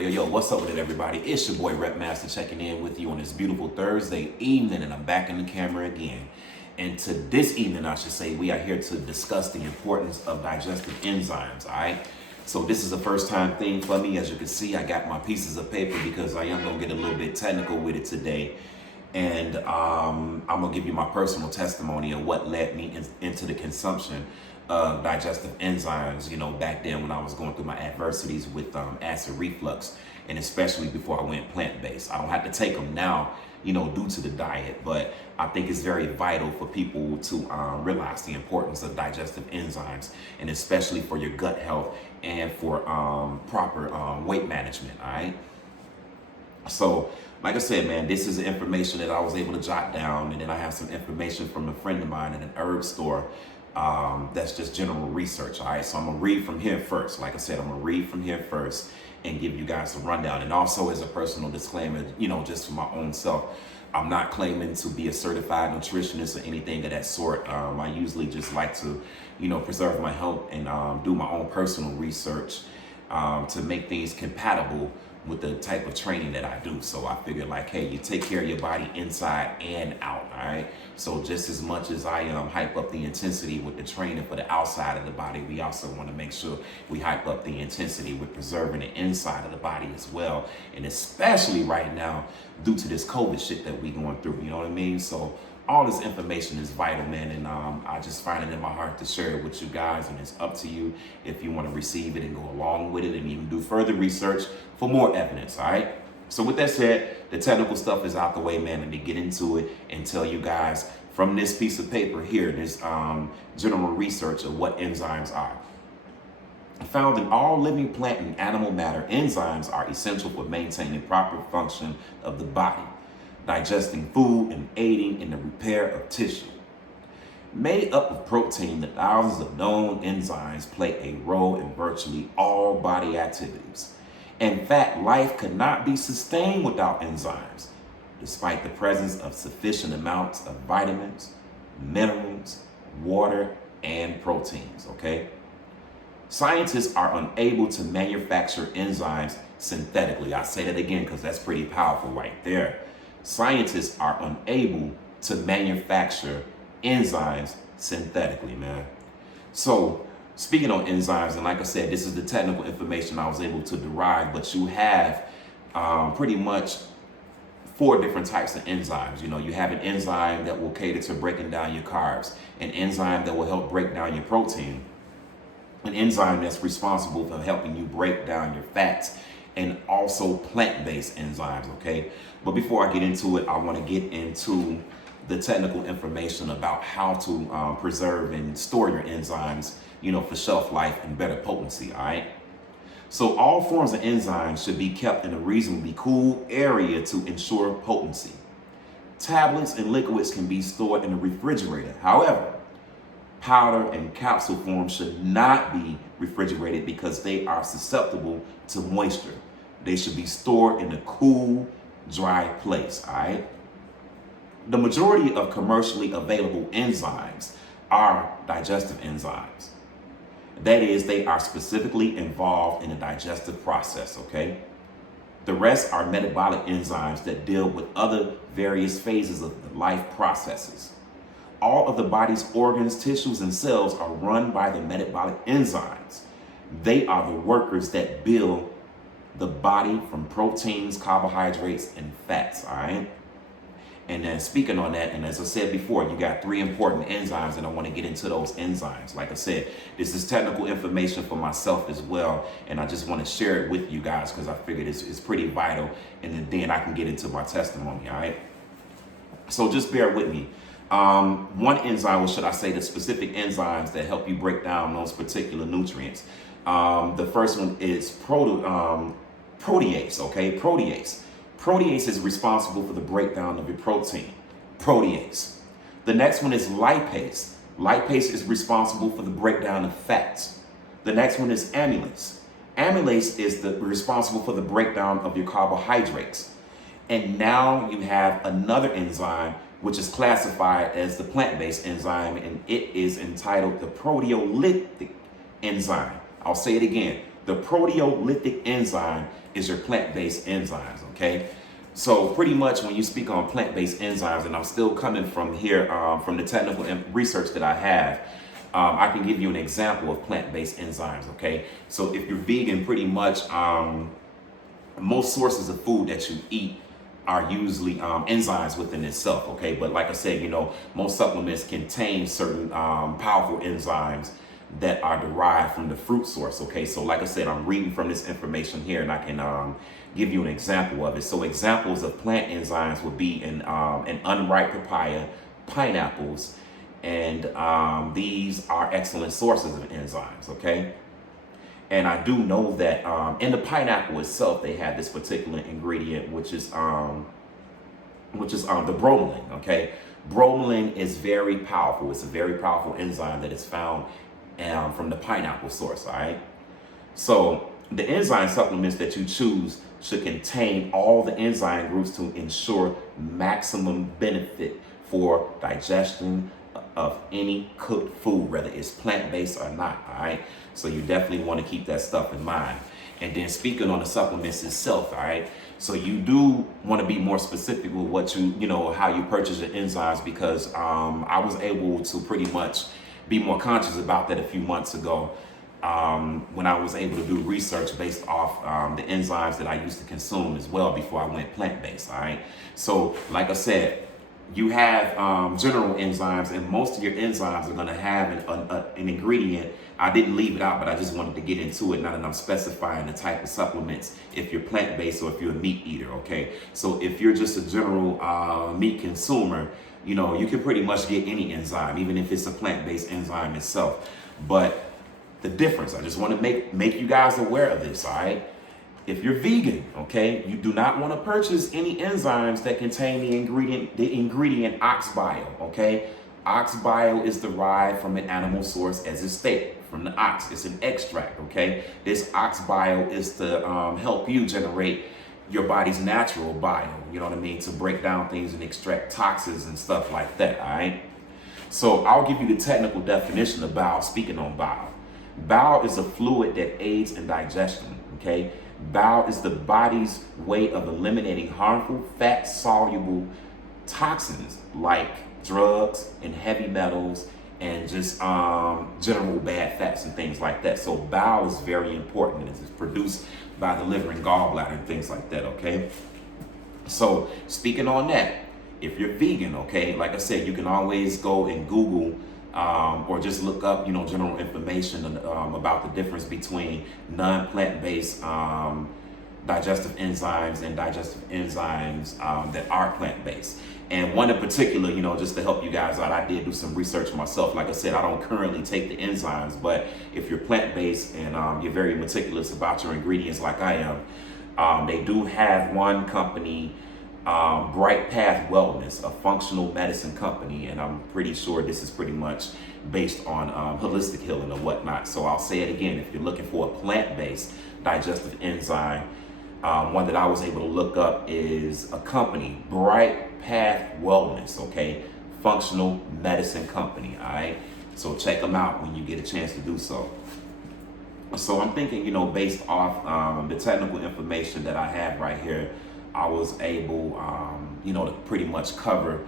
Yo, what's up with it, everybody? It's your boy Rep Master checking in with you on this beautiful Thursday evening, and I'm back in the camera again. And to this evening, I should say, we are here to discuss the importance of digestive enzymes, all right? So this is a first time thing for me. As you can see, I got my pieces of paper because I am going to get a little bit technical with it today. And I'm going to give you my personal testimony of what led me into the consumption of digestive enzymes, you know, back then when I was going through my adversities with acid reflux, and especially before I went plant-based. I don't have to take them now, you know, due to the diet, but I think it's very vital for people to realize the importance of digestive enzymes, and especially for your gut health and for proper weight management, all right? So, like I said, man, this is information that I was able to jot down, and then I have some information from a friend of mine in an herb store. That's just general research, all right? So I'm gonna read from here first. Like I said, I'm gonna read from here first and give you guys a rundown. And also as a personal disclaimer, you know, just for my own self, I'm not claiming to be a certified nutritionist or anything of that sort. I usually just like to, you know, preserve my health and do my own personal research to make things compatible with the type of training that I do. So I figured, like, hey, you take care of your body inside and out, all right? So just as much as I hype up the intensity with the training for the outside of the body, we also want to make sure we hype up the intensity with preserving the inside of the body as well. And especially right now, due to this COVID shit that we going through, you know what I mean? So all this information is vital, man, and I just find it in my heart to share it with you guys, and it's up to you if you want to receive it and go along with it and even do further research for more evidence, all right? So with that said, the technical stuff is out the way, man. Let me get into it and tell you guys from this piece of paper here, this general research of what enzymes are. Found in all living plant and animal matter, enzymes are essential for maintaining proper function of the body, digesting food, and aiding in the repair of tissue. Made up of protein, the thousands of known enzymes play a role in virtually all body activities. In fact, life could not be sustained without enzymes, despite the presence of sufficient amounts of vitamins, minerals, water, and proteins, okay? Scientists are unable to manufacture enzymes synthetically. I say that again because that's pretty powerful right there. Scientists are unable to manufacture enzymes synthetically, man. So speaking on enzymes, and like I said, this is the technical information I was able to derive, but you have pretty much 4 different types of enzymes. You know, you have an enzyme that will cater to breaking down your carbs, an enzyme that will help break down your protein, an enzyme that's responsible for helping you break down your fats, and also plant-based enzymes, okay? But before I get into it, I want to get into the technical information about how to preserve and store your enzymes, you know, for shelf life and better potency, all right? So all forms of enzymes should be kept in a reasonably cool area to ensure potency. Tablets and liquids can be stored in a refrigerator. However, powder and capsule form should not be refrigerated because they are susceptible to moisture. They should be stored in a cool, dry place, all right? The majority of commercially available enzymes are digestive enzymes. That is, they are specifically involved in the digestive process, okay? The rest are metabolic enzymes that deal with other various phases of the life processes. All of the body's organs, tissues, and cells are run by the metabolic enzymes. They are the workers that build the body from proteins, carbohydrates, and fats, all right? And then speaking on that, and as I said before, you got 3 important enzymes, and I want to get into those enzymes. Like I said, this is technical information for myself as well, and I just want to share it with you guys because I figured it's pretty vital, and then I can get into my testimony, all right? So just bear with me. One enzyme, or should I say the specific enzymes that help you break down those particular nutrients. The first one is protease, okay? Protease. Protease is responsible for the breakdown of your protein. Protease. The next one is lipase. Lipase is responsible for the breakdown of fats. The next one is amylase. Amylase is responsible for the breakdown of your carbohydrates. And now you have another enzyme which is classified as the plant-based enzyme, and it is entitled the proteolytic enzyme. I'll say it again. The proteolytic enzyme is your plant-based enzymes, okay? So pretty much when you speak on plant-based enzymes, and I'm still coming from here, from the technical research that I have, I can give you an example of plant-based enzymes, okay? So if you're vegan, pretty much most sources of food that you eat are usually enzymes within itself, okay? But like I said, you know, most supplements contain certain powerful enzymes that are derived from the fruit source, okay? So like I said, I'm reading from this information here, and I can give you an example of it. So examples of plant enzymes would be an unripe papaya, pineapples, and these are excellent sources of enzymes, okay? And I do know that in the pineapple itself, they have this particular ingredient, which is the bromelain, okay? Bromelain is very powerful. It's a very powerful enzyme that is found from the pineapple source, all right? So the enzyme supplements that you choose should contain all the enzyme groups to ensure maximum benefit for digestion of any cooked food, whether it's plant-based or not, all right? So you definitely want to keep that stuff in mind. And then speaking on the supplements itself, all right? So you do want to be more specific with what how you purchase your enzymes, because I was able to pretty much be more conscious about that a few months ago when I was able to do research based off the enzymes that I used to consume as well before I went plant-based, all right? So like I said, you have general enzymes, and most of your enzymes are going to have an ingredient. I didn't leave it out, but I just wanted to get into it now that I'm specifying the type of supplements if you're plant-based or if you're a meat eater, okay? So if you're just a general meat consumer, you know, you can pretty much get any enzyme, even if it's a plant-based enzyme itself. But the difference, I just want to make you guys aware of this, all right? If you're vegan, okay, you do not want to purchase any enzymes that contain the ingredient ox bile, okay? Ox bile is derived from an animal source, as it's stated, from the ox. It's an extract, okay? This ox bile is to help you generate your body's natural bile, you know what I mean, to break down things and extract toxins and stuff like that, all right? So I'll give you the technical definition of bile, speaking on bile. Bile is a fluid that aids in digestion, okay? Bile is the body's way of eliminating harmful fat-soluble toxins like drugs and heavy metals and just general bad fats and things like that. So bile is very important. It's produced by the liver and gallbladder and things like that, okay? So speaking on that, if you're vegan, okay, like I said, you can always go and Google or just look up, general information about the difference between non-plant-based digestive enzymes and digestive enzymes that are plant-based. And one in particular, just to help you guys out, I did do some research myself. Like I said, I don't currently take the enzymes, but if you're plant-based and you're very meticulous about your ingredients like I am, they do have one company, Bright Path Wellness, a functional medicine company, and I'm pretty sure this is pretty much based on holistic healing or whatnot. So I'll say it again, if you're looking for a plant-based digestive enzyme, one that I was able to look up is a company, Bright Path Wellness, okay? Functional medicine company, all right? So check them out when you get a chance to do so. So I'm thinking, based off the technical information that I have right here, I was able, to pretty much cover,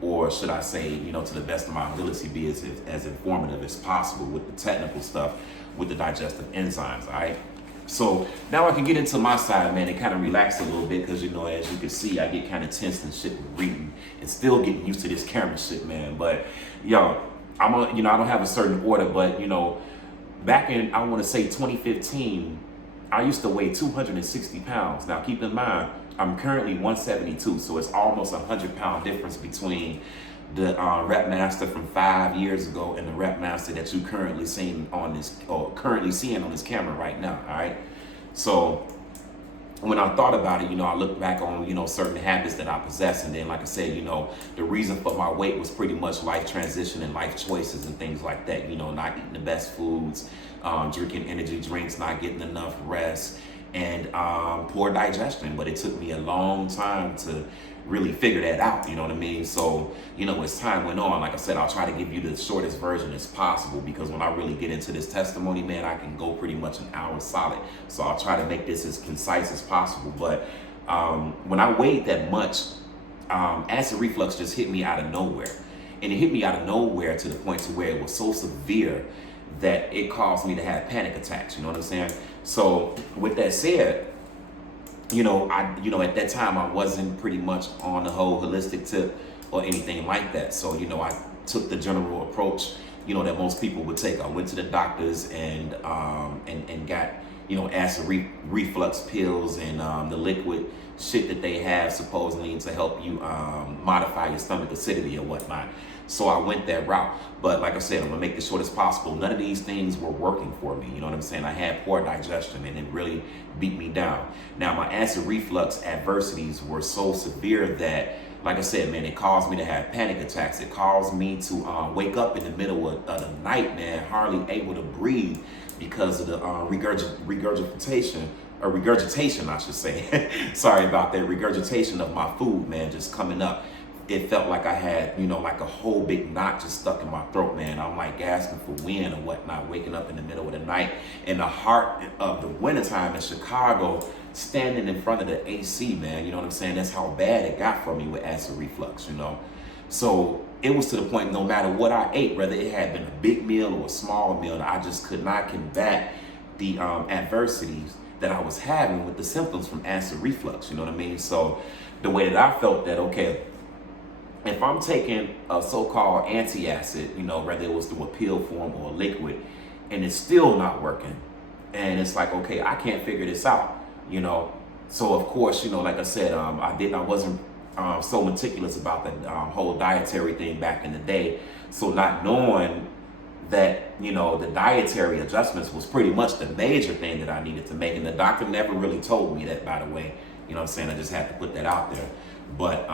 or should I say, to the best of my ability, be as informative as possible with the technical stuff, with the digestive enzymes, all right? So now I can get into my side, man, and kind of relax a little bit, because, as you can see, I get kind of tense and shit with reading and still getting used to this camera shit, man. But, I don't have a certain order, but, back in, I want to say 2015, I used to weigh 260 pounds. Now, keep in mind, I'm currently 172, so it's almost a 100-pound difference between the Rep Master from 5 years ago and the Rep Master that you currently seeing on this camera right now. All right. So when I thought about it, I looked back on certain habits that I possess, and then, like I said, the reason for my weight was pretty much life transition and life choices and things like that. Not eating the best foods, drinking energy drinks, not getting enough rest, and poor digestion. But it took me a long time to really figure that out, you know what I mean? So, as time went on, like I said, I'll try to give you the shortest version as possible, because when I really get into this testimony, man, I can go pretty much an hour solid. So I'll try to make this as concise as possible. But when I weighed that much, acid reflux just hit me out of nowhere. And it hit me out of nowhere to the point to where it was so severe that it caused me to have panic attacks, you know what I'm saying? So with that said, at that time I wasn't pretty much on the whole holistic tip or anything like that. So, I took the general approach, that most people would take. I went to the doctors and got, acid reflux pills and the liquid shit that they have supposedly to help you modify your stomach acidity or whatnot. So I went that route. But like I said, I'm gonna make this short as possible. None of these things were working for me. You know what I'm saying? I had poor digestion and it really beat me down. Now my acid reflux adversities were so severe that, like I said, man, it caused me to have panic attacks. It caused me to wake up in the middle of the night, man, hardly able to breathe because of the regurgitation, I should say. Sorry about that. Regurgitation of my food, man, just coming up. It felt like I had, like a whole big knot just stuck in my throat, man. I'm like gasping for wind or whatnot, waking up in the middle of the night in the heart of the wintertime in Chicago, standing in front of the AC, man. You know what I'm saying? That's how bad it got for me with acid reflux, So it was to the point, no matter what I ate, whether it had been a big meal or a small meal, I just could not combat the adversities that I was having with the symptoms from acid reflux, you know what I mean? So the way that I felt that, okay, if I'm taking a so-called antacid, whether it was through a pill form or a liquid, and it's still not working, and it's like, okay, I can't figure this out, So of course, like I said, I wasn't so meticulous about the whole dietary thing back in the day. So not knowing that, the dietary adjustments was pretty much the major thing that I needed to make. And the doctor never really told me that, by the way. You know what I'm saying? I just had to put that out there. But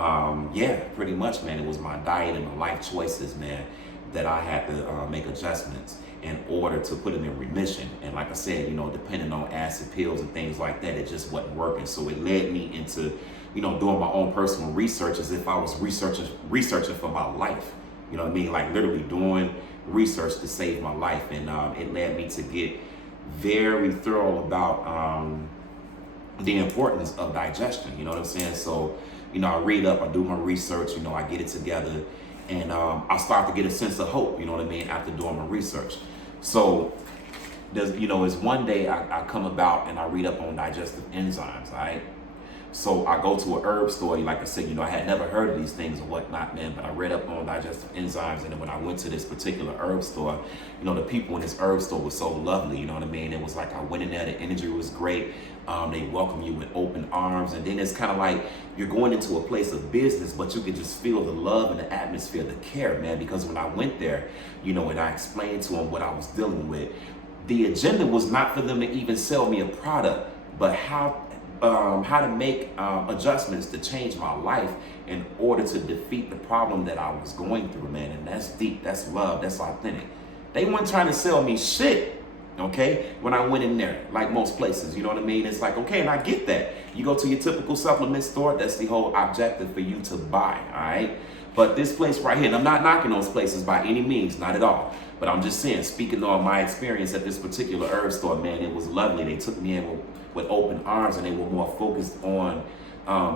yeah, pretty much, man, it was my diet and my life choices, man, that I had to make adjustments in order to put it in remission. And like I said, depending on acid pills and things like that, it just wasn't working. So it led me into, doing my own personal research as if I was researching for my life. You know what I mean? Like literally doing research to save my life. And it led me to get very thorough about the importance of digestion. You know what I'm saying? So, I read up, I do my research, I get it together, and I start to get a sense of hope, you know what I mean, after doing my research. So there's, it's one day I come about and I read up on digestive enzymes, all right? So I go to a herb store, like I said, I had never heard of these things or whatnot, man, but I read up on digestive enzymes, and then when I went to this particular herb store, the people in this herb store were so lovely, you know what I mean? It was like I went in there, the energy was great. They welcome you with open arms, and then it's kind of like you're going into a place of business, but you could just feel the love and the atmosphere, the care, man, because when I went there, and I explained to them what I was dealing with, the agenda was not for them to even sell me a product, but how to make adjustments to change my life in order to defeat the problem that I was going through, man. And that's deep, that's love, that's authentic. They weren't trying to sell me shit, okay, when I went in there, like most places, you know what I mean? It's like, okay, and I get that. You go to your typical supplement store, that's the whole objective for you to buy, all right? But this place right here, and I'm not knocking those places by any means, not at all. But I'm just saying, speaking on my experience at this particular herb store, man, it was lovely. They took me in with open arms, and they were more focused on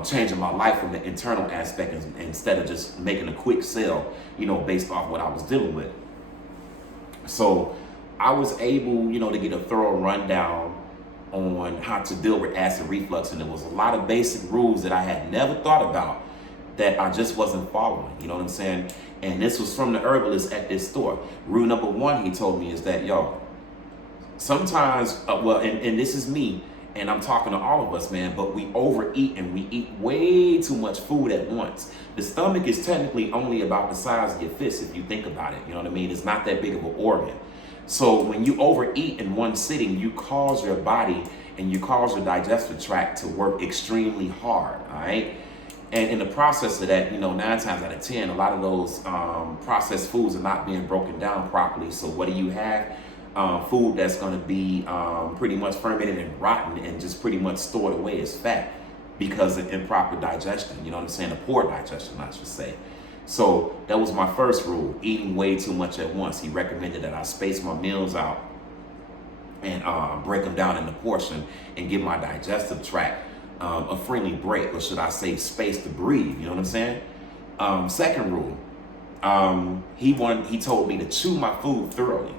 changing my life from the internal aspect instead of just making a quick sale, based off what I was dealing with. So I was able, to get a thorough rundown on how to deal with acid reflux, and there was a lot of basic rules that I had never thought about that I just wasn't following, you know what I'm saying? And this was from the herbalist at this store. Rule number one, he told me, is that, sometimes, and this is me, and I'm talking to all of us, man, but we overeat and we eat way too much food at once. The stomach is technically only about the size of your fist, if you think about it, you know what I mean? It's not that big of an organ. So when you overeat in one sitting, you cause your body and you cause your digestive tract to work extremely hard, all right? And in the process of that, 9 times out of 10, a lot of those processed foods are not being broken down properly. So what do you have? food that's going to be pretty much fermented and rotten and just pretty much stored away as fat because of improper digestion. You know what I'm saying? A poor digestion, I should say. So that was my first rule, eating way too much at once. He recommended that I space my meals out and break them down into portion and give my digestive tract a friendly break, or should I say space to breathe. You know what I'm saying? Second rule, he told me to chew my food thoroughly.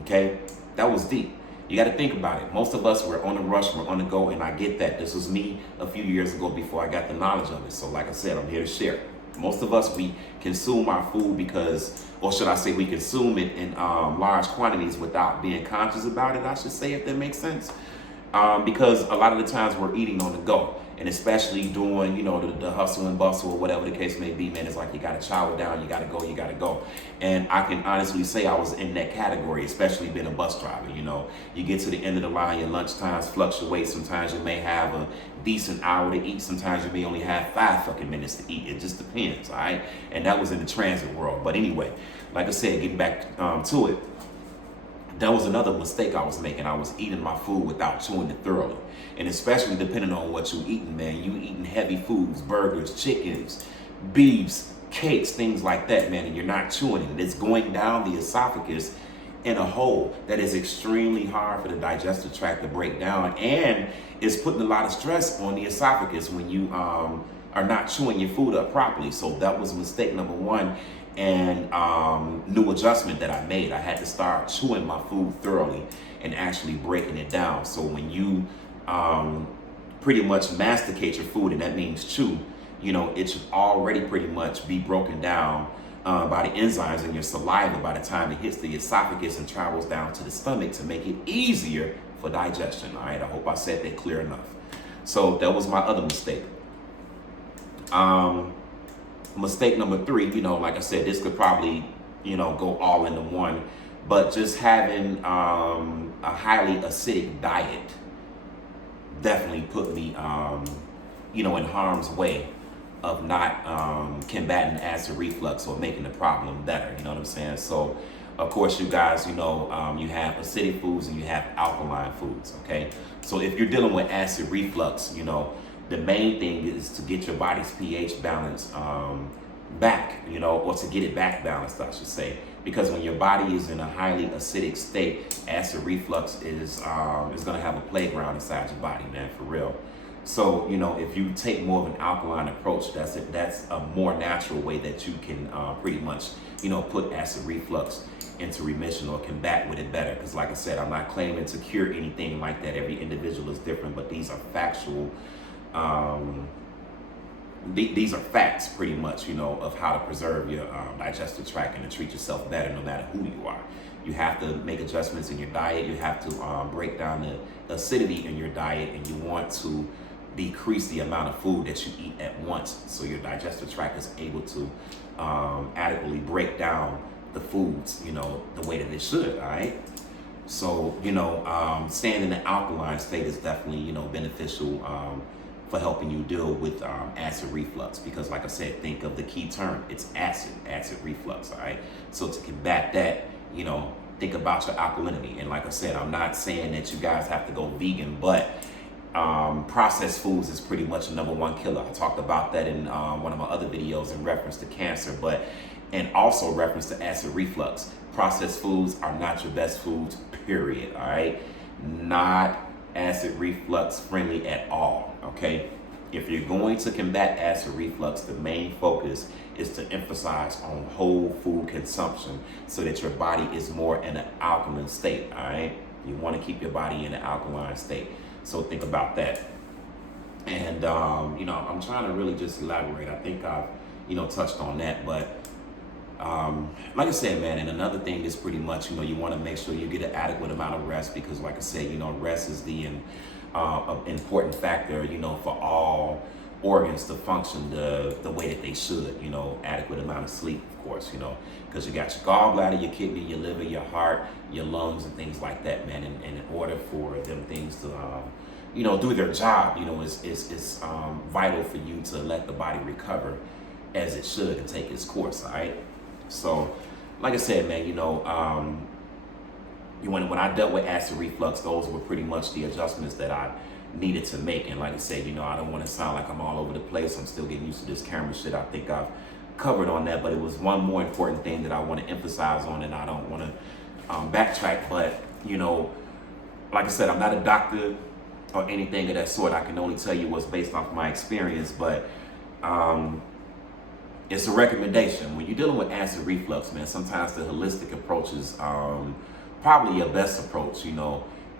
Okay, that was deep. You got to think about it. Most of us, we're on the rush, we're on the go, and I get that. This was me a few years ago before I got the knowledge of it. So like I said, I'm here to share. Most of us, we consume our food because, or should I say, we consume it in large quantities without being conscious about it, I should say, if that makes sense. Because a lot of the times we're eating on the go, and especially doing, the hustle and bustle or whatever the case may be, man, it's like you got to chow it down, you got to go. And I can honestly say I was in that category, especially being a bus driver. You get to the end of the line, your lunch times fluctuate. Sometimes you may have a decent hour to eat. Sometimes you may only have 5 fucking minutes to eat. It just depends, all right? And that was in the transit world. But anyway, like I said, getting back to it, that was another mistake I was making. I was eating my food without chewing it thoroughly. And especially depending on what you eating, man. You eating heavy foods, burgers, chickens, beefs, cakes, things like that, man, and you're not chewing it. It's going down the esophagus in a hole that is extremely hard for the digestive tract to break down, and it's putting a lot of stress on the esophagus when you are not chewing your food up properly. So that was mistake number one, and new adjustment that I made. I had to start chewing my food thoroughly and actually breaking it down. So when you pretty much masticate your food, and that means chew, it should already pretty much be broken down by the enzymes in your saliva by the time it hits the esophagus and travels down to the stomach to make it easier for digestion. All right, I hope I said that clear enough. So that was my other mistake. Mistake number 3, like I said, this could probably, go all into one, but just having a highly acidic diet definitely put me, in harm's way of not combating acid reflux or making the problem better. You know what I'm saying? So, of course, you guys, you have acidic foods and you have alkaline foods, okay? So if you're dealing with acid reflux, the main thing is to get your body's pH balance back, or to get it back balanced, I should say. Because when your body is in a highly acidic state, acid reflux is going to have a playground inside your body, man, for real. So, if you take more of an alkaline approach, that's a more natural way that you can pretty much, put acid reflux into remission or combat with it better. Because like I said, I'm not claiming to cure anything like that. Every individual is different, but these are factual, these are facts pretty much, of how to preserve your digestive tract and to treat yourself better no matter who you are. You have to make adjustments in your diet. You have to break down the acidity in your diet, and you want to decrease the amount of food that you eat at once so your digestive tract is able to adequately break down the foods, the way that it should, all right? So, staying in the alkaline state is definitely, beneficial for helping you deal with acid reflux, because like I said, think of the key term, it's acid reflux, all right? So to combat that, think about your alkalinity. And like I said, I'm not saying that you guys have to go vegan, but processed foods is pretty much the number one killer. I talked about that in one of my other videos in reference to cancer, and also reference to acid reflux. Processed foods are not your best foods, period, all right? Not acid reflux friendly at all, okay? If you're going to combat acid reflux, the main focus is to emphasize on whole food consumption so that your body is more in an alkaline state, all right? You want to keep your body in an alkaline state. So think about that. And, I'm trying to really just elaborate. I think I've, touched on that. But like I said, man, and another thing is pretty much, you want to make sure you get an adequate amount of rest, because like I said, rest is the important factor, for all organs to function the way that they should. Adequate amount of sleep, of course, because you got your gallbladder, your kidney, your liver, your heart, your lungs, and things like that, man. And in order for them things to, do their job, it's vital for you to let the body recover as it should and take its course, all right? So, like I said, man, when I dealt with acid reflux, those were pretty much the adjustments that I needed to make. And like I said, I don't want to sound like I'm all over the place. I'm still getting used to this camera shit. I think I've covered on that, but it was one more important thing that I want to emphasize on, and I don't want to backtrack. But like I said, I'm not a doctor or anything of that sort. I can only tell you what's based off my experience, but it's a recommendation. When you're dealing with acid reflux, man, sometimes the holistic approach is probably your best approach,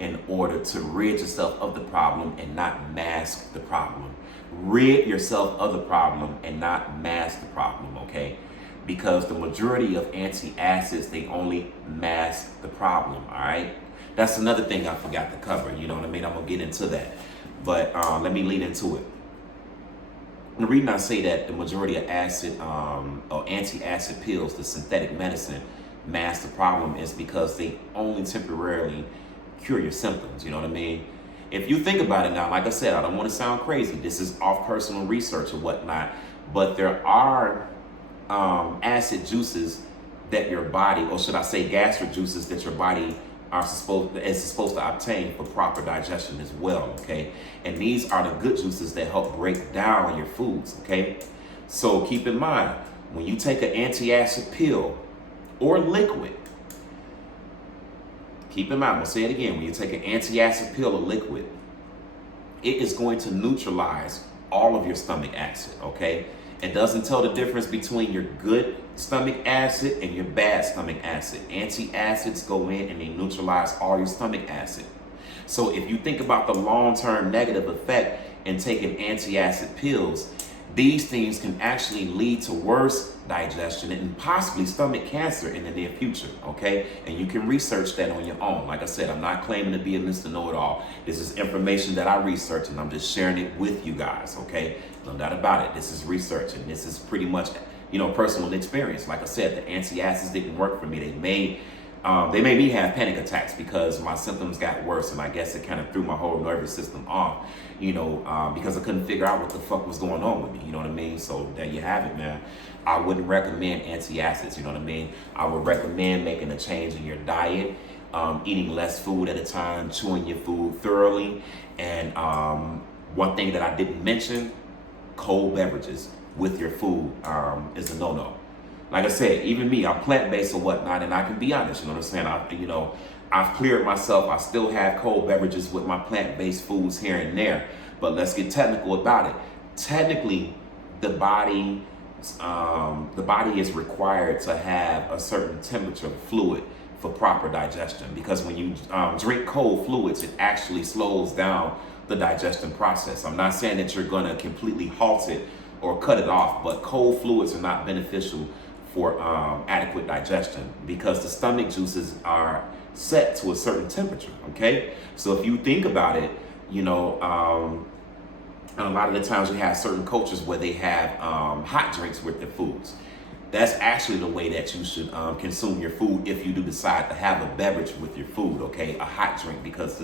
in order to rid yourself of the problem and not mask the problem. Rid yourself of the problem and not mask the problem, okay? Because the majority of antacids, they only mask the problem, all right? That's another thing I forgot to cover, you know what I mean? I'm gonna get into that, but let me lead into it. The reason I say that the majority of acid or anti-acid pills, the synthetic medicine, mask the problem is because they only temporarily cure your symptoms, you know what I mean? If you think about it now, like I said, I don't want to sound crazy. This is off personal research or whatnot, but there are acid juices that your body, or should I say gastric juices that your body is supposed to obtain for proper digestion as well, okay? And these are the good juices that help break down your foods, okay? So keep in mind, when you take an antacid pill or liquid, keep in mind, I'm gonna say it again, when you take an antacid pill or liquid, it is going to neutralize all of your stomach acid, okay? It doesn't tell the difference between your good stomach acid and your bad stomach acid. Antacids go in and they neutralize all your stomach acid. So if you think about the long-term negative effect in taking antacid pills, these things can actually lead to worse digestion and possibly stomach cancer in the near future, okay? And you can research that on your own. Like I said, I'm not claiming to be a Mr. Know-It-All. This is information that I researched and I'm just sharing it with you guys, okay? No doubt about it. This is research and this is pretty much, personal experience. Like I said, the antacids didn't work for me. They made me have panic attacks because my symptoms got worse, and I guess it kind of threw my whole nervous system off, because I couldn't figure out what the fuck was going on with me, you know what I mean? So there you have it, man. I wouldn't recommend antacids, you know what I mean? I would recommend making a change in your diet, eating less food at a time, chewing your food thoroughly, and one thing that I didn't mention, cold beverages with your food is a no-no. Like I said, even me, I'm plant-based or whatnot, and I can be honest, you know what I'm saying? I've cleared myself. I still have cold beverages with my plant-based foods here and there, but let's get technical about it. Technically, the body is required to have a certain temperature of fluid for proper digestion, because when you drink cold fluids, it actually slows down the digestion process. I'm not saying that you're going to completely halt it or cut it off, but cold fluids are not beneficial for adequate digestion because the stomach juices are set to a certain temperature, okay? So if you think about it, a lot of the times you have certain cultures where they have hot drinks with their foods. That's actually the way that you should consume your food if you do decide to have a beverage with your food, okay? A hot drink, because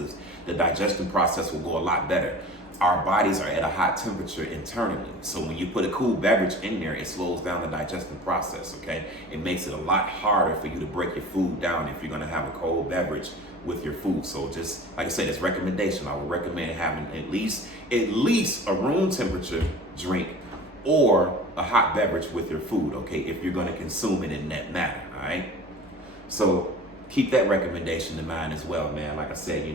the digestion process will go a lot better. Our bodies are at a hot temperature internally. So when you put a cool beverage in there, it slows down the digestion process, okay? It makes it a lot harder for you to break your food down if you're gonna have a cold beverage with your food. So just, like I said, it's recommendation. I would recommend having at least a room temperature drink or a hot beverage with your food, okay? If you're gonna consume it in that manner, all right? So keep that recommendation in mind as well, man. Like I said,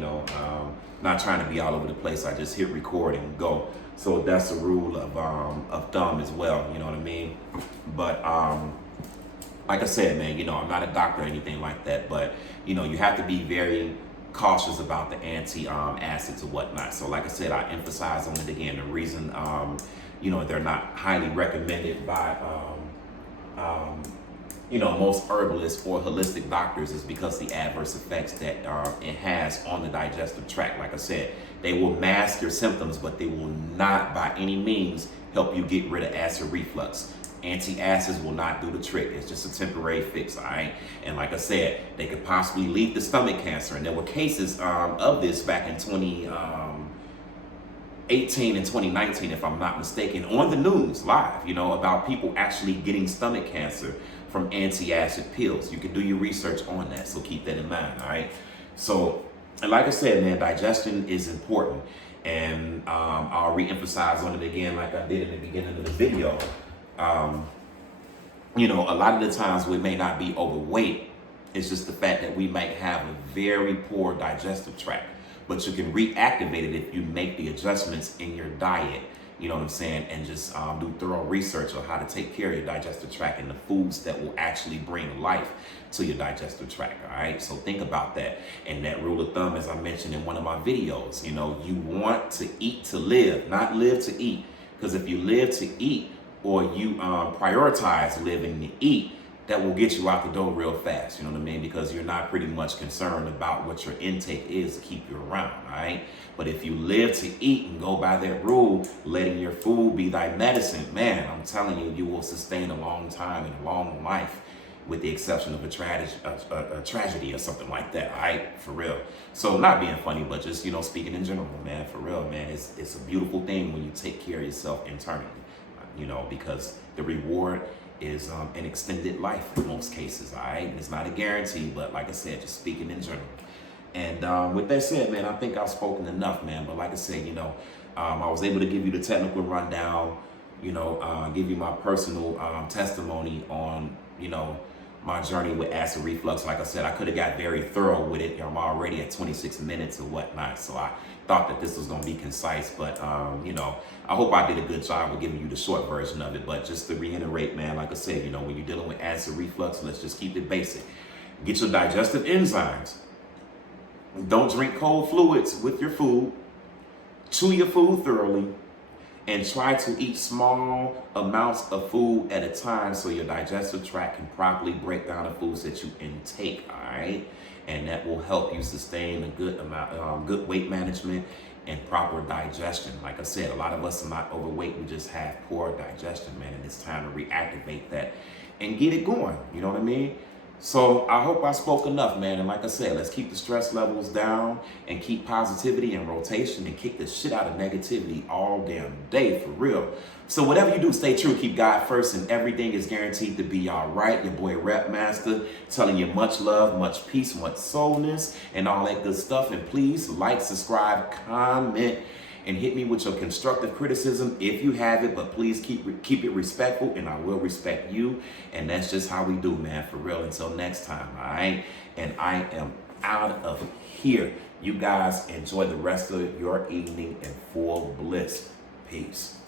not trying to be all over the place. I just hit record and go. So that's a rule of thumb as well, you know what I mean? But like I said, man, I'm not a doctor or anything like that, but you have to be very cautious about the anti-acids or whatnot. So like I said, I emphasize on it again. The reason they're not highly recommended by most herbalists or holistic doctors is because the adverse effects that it has on the digestive tract. Like I said, they will mask your symptoms, but they will not by any means help you get rid of acid reflux. Antacids will not do the trick. It's just a temporary fix, all right? And like I said, they could possibly lead to stomach cancer. And there were cases of this back in 2018 and 2019, if I'm not mistaken, on the news live, about people actually getting stomach cancer from antacid pills. You can do your research on that, so keep that in mind, all right? So, and like I said, man, digestion is important. And I'll re-emphasize on it again like I did in the beginning of the video. Um, you know, a lot of the times we may not be overweight. It's just the fact that we might have a very poor digestive tract. But you can reactivate it if you make the adjustments in your diet, you know what I'm saying, and just do thorough research on how to take care of your digestive tract and the foods that will actually bring life to your digestive tract, all right? So think about that. And that rule of thumb, as I mentioned in one of my videos, you know, you want to eat to live, not live to eat. Because if you live to eat, or you prioritize living to eat, that will get you out the door real fast, you know what I mean? Because you're not pretty much concerned about what your intake is to keep you around, all right? But if you live to eat and go by that rule, letting your food be thy medicine, man, I'm telling you, you will sustain a long time and a long life, with the exception of a tragedy or something like that, all right? For real. So not being funny, but just, you know, speaking in general, man, for real, man, it's a beautiful thing when you take care of yourself internally, you know, because the reward is an extended life in most cases, all right? And it's not a guarantee, but like I said, just speaking in general. And with that said, man, I think I've spoken enough, man. But like I said, you know, I was able to give you the technical rundown, you know, give you my personal testimony on, you know, my journey with acid reflux. Like I said, I could have got very thorough with it. I'm already at 26 minutes or whatnot. So I thought that this was going to be concise, but, you know, I hope I did a good job of giving you the short version of it. But just to reiterate, man, like I said, you know, when you're dealing with acid reflux, let's just keep it basic. Get your digestive enzymes. Don't drink cold fluids with your food. Chew your food thoroughly. And try to eat small amounts of food at a time so your digestive tract can properly break down the foods that you intake, all right? And that will help you sustain a good amount, good weight management and proper digestion. Like I said, a lot of us are not overweight, we just have poor digestion, man, and it's time to reactivate that and get it going, you know what I mean? So I hope I spoke enough, man. And like I said, let's keep the stress levels down and keep positivity and rotation and kick the shit out of negativity all damn day, for real. So whatever you do, stay true, keep God first, and everything is guaranteed to be all right. Your boy Rep Master telling you much love, much peace, much soulness, and all that good stuff. And please like, subscribe, comment, and hit me with your constructive criticism if you have it, but please keep it respectful, and I will respect you. And that's just how we do, man, for real. Until next time, all right? And I am out of here. You guys enjoy the rest of your evening in full bliss. Peace.